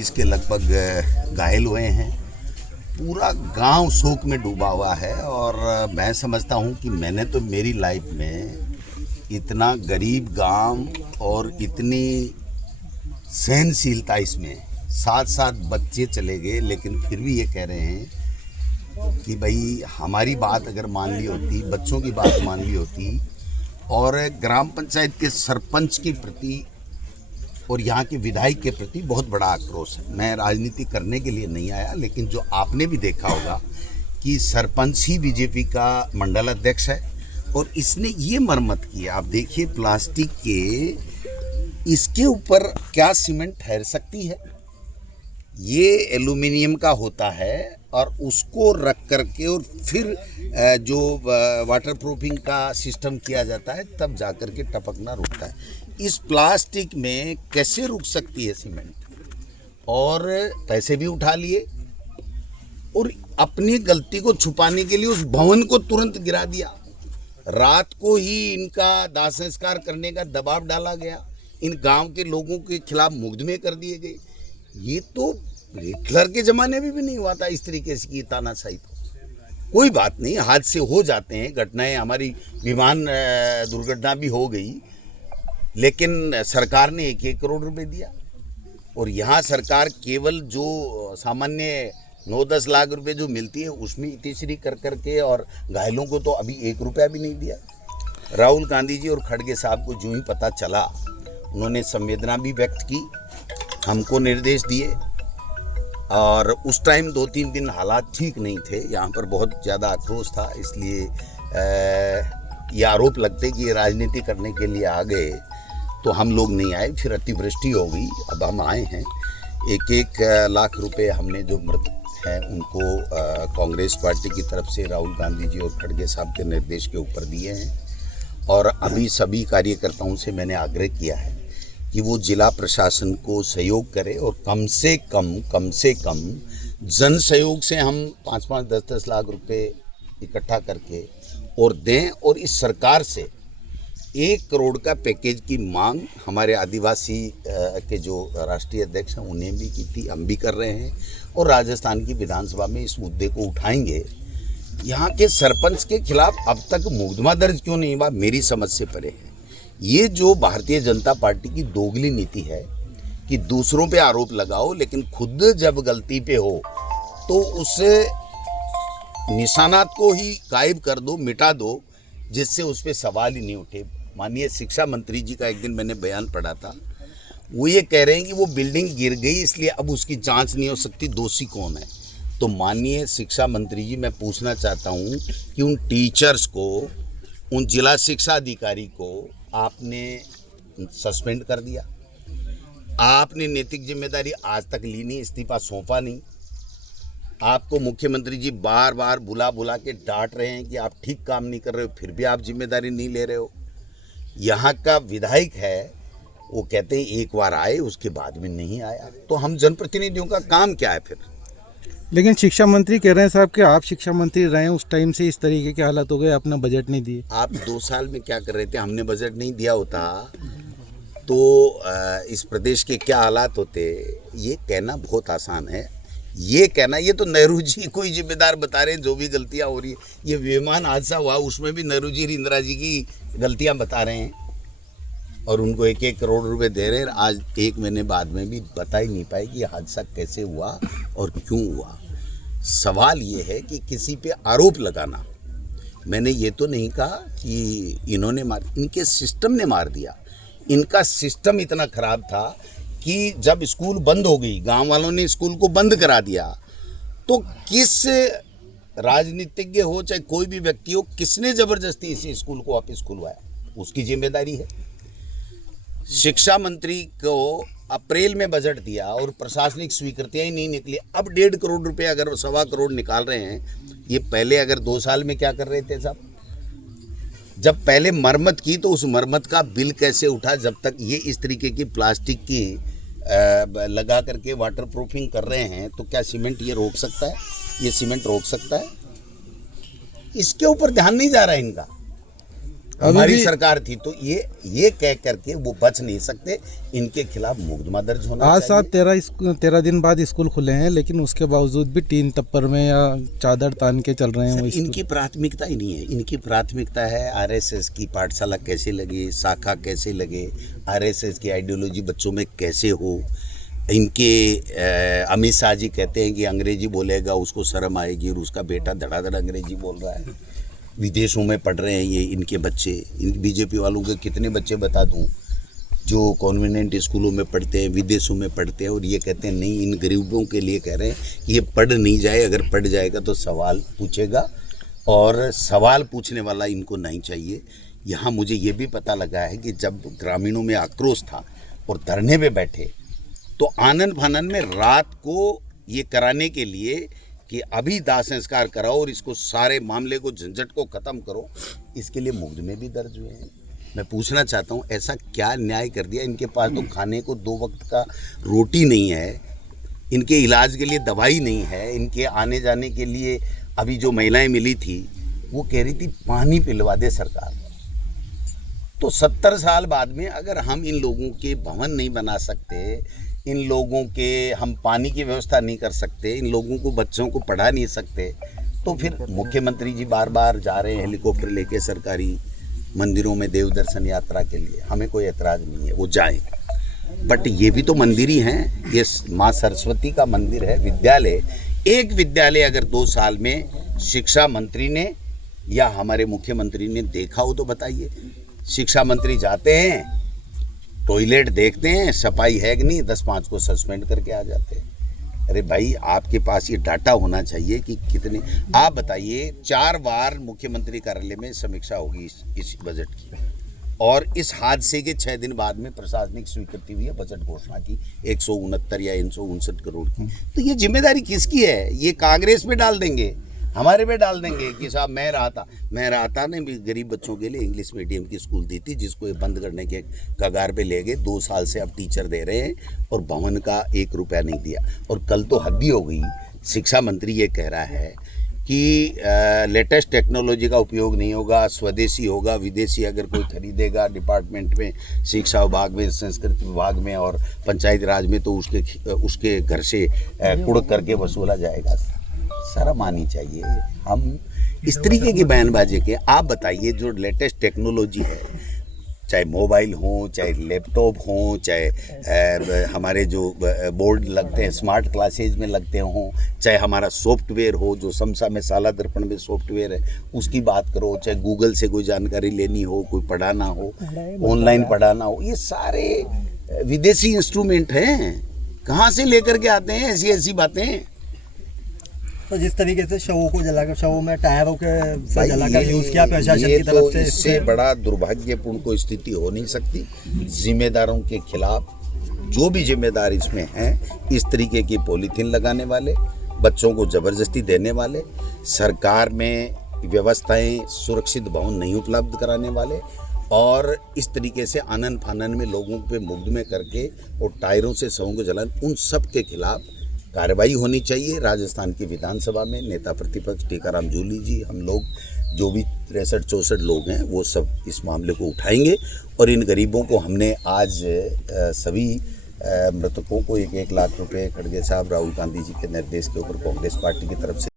इसके लगभग घायल हुए हैं। पूरा गांव शोक में डूबा हुआ है और मैं समझता हूं कि मैंने तो मेरी लाइफ में इतना गरीब गांव और इतनी सहनशीलता इसमें, साथ साथ बच्चे चले गए लेकिन फिर भी ये कह रहे हैं कि भाई हमारी बात अगर मान ली होती, बच्चों की बात मान ली होती और ग्राम पंचायत के सरपंच के प्रति और यहाँ के विधायक के प्रति बहुत बड़ा आक्रोश है। मैं राजनीति करने के लिए नहीं आया, लेकिन जो आपने भी देखा होगा कि सरपंच ही बीजेपी का मंडल अध्यक्ष है और इसने ये मरम्मत की। आप देखिए प्लास्टिक के इसके ऊपर क्या सीमेंट ठहर सकती है, ये एल्यूमिनियम का होता है और उसको रख करके और फिर जो वाटर प्रूफिंग का सिस्टम किया जाता है तब जा कर के टपकना रुकता है। इस प्लास्टिक में कैसे रुक सकती है सीमेंट? और पैसे भी उठा लिए और अपनी गलती को छुपाने के लिए उस भवन को तुरंत गिरा दिया। रात को ही इनका दाह संस्कार करने का दबाव डाला गया, इन गांव के लोगों के खिलाफ मुकदमे कर दिए गए। ये तो हिटलर के ज़माने में भी नहीं हुआ था इस तरीके से की तानाशाही। तो कोई बात नहीं, हादसे हो जाते हैं, घटनाएं, हमारी विमान दुर्घटना भी हो गई, लेकिन सरकार ने 1-1 करोड़ रुपए दिया और यहाँ सरकार केवल जो सामान्य 9-10 लाख रुपए जो मिलती है उसमें इतिश्री कर करके और घायलों को तो अभी 1 रुपया भी नहीं दिया। राहुल गांधी जी और खड़गे साहब को जो ही पता चला उन्होंने संवेदना भी व्यक्त की, हमको निर्देश दिए और उस टाइम 2-3 दिन हालात ठीक नहीं थे, यहाँ पर बहुत ज़्यादा आक्रोश था। इसलिए ये आरोप लगते कि ये राजनीति करने के लिए आ गए तो हम लोग नहीं आए। फिर अतिवृष्टि हो गई, अब हम आए हैं। 1-1 लाख रुपए हमने जो मृतक हैं उनको कांग्रेस पार्टी की तरफ से राहुल गांधी जी और खड़गे साहब के निर्देश के ऊपर दिए हैं और अभी सभी कार्यकर्ताओं से मैंने आग्रह किया है कि वो जिला प्रशासन को सहयोग करे और कम से कम जन सहयोग से हम 5-5, 10-10 लाख रुपए इकट्ठा करके और दें और इस सरकार से 1 करोड़ का पैकेज की मांग हमारे आदिवासी के जो राष्ट्रीय अध्यक्ष हैं उन्हें भी की थी, हम भी कर रहे हैं और राजस्थान की विधानसभा में इस मुद्दे को उठाएंगे। यहाँ के सरपंच के खिलाफ अब तक मुकदमा दर्ज क्यों नहीं हुआ, मेरी समझ से परे है। ये जो भारतीय जनता पार्टी की दोगली नीति है कि दूसरों पे आरोप लगाओ लेकिन खुद जब गलती पे हो तो उस निशानात को ही गायब कर दो, मिटा दो, जिससे उस पर सवाल ही नहीं उठे। माननीय शिक्षा मंत्री जी का एक दिन मैंने बयान पढ़ा था, वो ये कह रहे हैं कि वो बिल्डिंग गिर गई इसलिए अब उसकी जांच नहीं हो सकती, दोषी कौन है? तो माननीय शिक्षा मंत्री जी, मैं पूछना चाहता हूँ कि उन टीचर्स को, उन जिला शिक्षा अधिकारी को आपने सस्पेंड कर दिया, आपने नैतिक जिम्मेदारी आज तक ली नहीं, इस्तीफा सौंपा नहीं। आपको मुख्यमंत्री जी बार बार बुला के डांट रहे हैं कि आप ठीक काम नहीं कर रहे हो, फिर भी आप जिम्मेदारी नहीं ले रहे हो। यहाँ का विधायक है, वो कहते हैं एक बार आए उसके बाद में नहीं आया, तो हम जनप्रतिनिधियों का काम क्या है फिर? लेकिन शिक्षा मंत्री कह रहे हैं साहब कि आप शिक्षा मंत्री रहे हैं उस टाइम से इस तरीके के हालात हो गए, अपना बजट नहीं दिए। आप 2 साल में क्या कर रहे थे? हमने बजट नहीं दिया होता तो इस प्रदेश के क्या हालात होते, ये कहना बहुत आसान है। ये कहना, ये तो नेहरू जी कोई जिम्मेदार बता रहे हैं जो भी गलतियां हो रही है। ये विमान हादसा हुआ उसमें भी नेहरू जी, इंदिरा जी की गलतियां बता रहे हैं और उनको 1-1 करोड़ रुपए दे रहे हैं। आज 1 महीने बाद में भी बता ही नहीं पाए कि हादसा कैसे हुआ और क्यों हुआ। सवाल ये है कि किसी पे आरोप लगाना, मैंने ये तो नहीं कहा कि इन्होंने मार, इनके सिस्टम ने मार दिया। इनका सिस्टम इतना खराब था कि जब स्कूल बंद हो गई, गांव वालों ने स्कूल को बंद करा दिया, तो किस राजनीतिज्ञ हो चाहे कोई भी व्यक्ति हो, किसने जबरदस्ती इस स्कूल को वापस खुलवाया? उसकी जिम्मेदारी है। शिक्षा मंत्री को अप्रैल में बजट दिया और प्रशासनिक स्वीकृतियां ही नहीं निकली। अब 1.5 करोड़ रुपए अगर 1.25 करोड़ निकाल रहे हैं, ये पहले अगर 2 साल में क्या कर रहे थे साहब? जब पहले मरम्मत की तो उस मरम्मत का बिल कैसे उठा? जब तक ये इस तरीके की प्लास्टिक की लगा करके वाटर प्रूफिंग कर रहे हैं तो क्या सीमेंट ये रोक सकता है? ये सीमेंट रोक सकता है? इसके ऊपर ध्यान नहीं जा रहा है इनका। हमारी भी- सरकार थी तो ये कह करके वो बच नहीं सकते, इनके खिलाफ मुकदमा दर्ज होना आज चाहिए। साथ 13 दिन बाद स्कूल खुले हैं, लेकिन उसके बावजूद भी टीन टप्पर में या चादर तान के चल रहे हैं सर, वो स्कूल। इनकी प्राथमिकता ही नहीं है। इनकी प्राथमिकता है आरएसएस की पाठशाला कैसे लगे, शाखा कैसे लगे, आरएसएस की आइडियोलॉजी बच्चों में कैसे हो। इनके अमित शाह जी कहते हैं कि अंग्रेजी बोलेगा उसको शर्म आएगी, और उसका बेटा धड़ाधड़ अंग्रेजी बोल रहा है। विदेशों में पढ़ रहे हैं ये इनके बच्चे। इन बीजेपी वालों के कितने बच्चे बता दूं जो कॉन्वेंट स्कूलों में पढ़ते हैं, विदेशों में पढ़ते हैं, और ये कहते हैं नहीं, इन गरीबों के लिए कह रहे हैं कि ये पढ़ नहीं जाए, अगर पढ़ जाएगा तो सवाल पूछेगा, और सवाल पूछने वाला इनको नहीं चाहिए। यहाँ मुझे ये भी पता लगा है कि जब ग्रामीणों में आक्रोश था और धरने पे बैठे, तो आनन फानन में रात को ये कराने के लिए कि अभी दाह संस्कार कराओ और इसको सारे मामले को, झंझट को ख़त्म करो, इसके लिए मुकदमे भी दर्ज हुए हैं। मैं पूछना चाहता हूँ ऐसा क्या न्याय कर दिया? इनके पास तो खाने को 2 वक्त का रोटी नहीं है, इनके इलाज के लिए दवाई नहीं है, इनके आने जाने के लिए अभी जो महिलाएं मिली थी वो कह रही थी पानी पिलवा दे सरकार। तो 70 साल बाद में अगर हम इन लोगों के भवन नहीं बना सकते, इन लोगों के हम पानी की व्यवस्था नहीं कर सकते, इन लोगों को बच्चों को पढ़ा नहीं सकते, तो फिर मुख्यमंत्री जी बार बार जा रहे हैं हेलीकॉप्टर लेके सरकारी मंदिरों में देव दर्शन यात्रा के लिए। हमें कोई एतराज़ नहीं है, वो जाएं, बट ये भी तो मंदिर ही हैं। ये माँ सरस्वती का मंदिर है, विद्यालय। एक विद्यालय अगर 2 साल में शिक्षा मंत्री ने या हमारे मुख्यमंत्री ने देखा हो तो बताइए। शिक्षा मंत्री जाते हैं, टॉयलेट देखते हैं, सफाई है कि नहीं, 10-5 को सस्पेंड करके आ जाते हैं। अरे भाई, आपके पास ये डाटा होना चाहिए कि कितने। आप बताइए, 4 बार मुख्यमंत्री कार्यालय में समीक्षा होगी इस बजट की, और इस हादसे के 6 दिन बाद में प्रशासनिक स्वीकृति हुई है बजट घोषणा की 169 या 159 करोड़ की। तो ये जिम्मेदारी किसकी है? ये कांग्रेस पे डाल देंगे, हमारे पे डाल देंगे कि साहब मैं रहा था ने भी गरीब बच्चों के लिए इंग्लिश मीडियम की स्कूल दी थी, जिसको ये बंद करने के कगार पे ले गए। 2 साल से अब टीचर दे रहे हैं और भवन का 1 रुपया नहीं दिया। और कल तो हद ही हो गई, शिक्षा मंत्री ये कह रहा है कि लेटेस्ट टेक्नोलॉजी का उपयोग नहीं होगा, स्वदेशी होगा, विदेशी अगर कोई खरीदेगा डिपार्टमेंट में, शिक्षा विभाग में, संस्कृति विभाग में और पंचायत राज में, तो उसके घर से कुड़ करके वसूला जाएगा। शर्म आनी चाहिए। हम इस तरीके की बयानबाजी के, आप बताइए जो लेटेस्ट टेक्नोलॉजी है, चाहे मोबाइल हो, चाहे लैपटॉप हो, चाहे हमारे जो बोर्ड लगते हैं स्मार्ट क्लासेज में लगते हों, चाहे हमारा सॉफ्टवेयर हो जो समसा में साला दर्पण में सॉफ्टवेयर है उसकी बात करो, चाहे गूगल से कोई जानकारी लेनी हो, कोई पढ़ाना हो, ऑनलाइन पढ़ाना हो, ये सारे विदेशी इंस्ट्रूमेंट हैं। कहाँ से लेकर के आते हैं ऐसी ऐसी बातें? तो जिस तरीके से शवों को जलाकर, शवों में टायरों के से जलाकर यूज किया प्रशासन की तरफ तो से, इससे बड़ा दुर्भाग्यपूर्ण कोई स्थिति हो नहीं सकती। जिम्मेदारों के खिलाफ जो भी जिम्मेदार इसमें हैं, इस तरीके की पॉलीथीन लगाने वाले, बच्चों को ज़बरदस्ती देने वाले, सरकार में व्यवस्थाएं सुरक्षित भवन नहीं उपलब्ध कराने वाले, और इस तरीके से आनन फानन में लोगों पे मुकदमे करके और टायरों से शवों को जलाने, उन सब के खिलाफ कार्रवाई होनी चाहिए। राजस्थान की विधानसभा में नेता प्रतिपक्ष टीकाराम जूली जी, हम लोग जो भी 63-64 लोग हैं वो सब इस मामले को उठाएंगे, और इन गरीबों को हमने आज सभी मृतकों को 1-1 लाख रुपए खड़गे साहब राहुल गांधी जी के निर्देश के ऊपर कांग्रेस पार्टी की तरफ से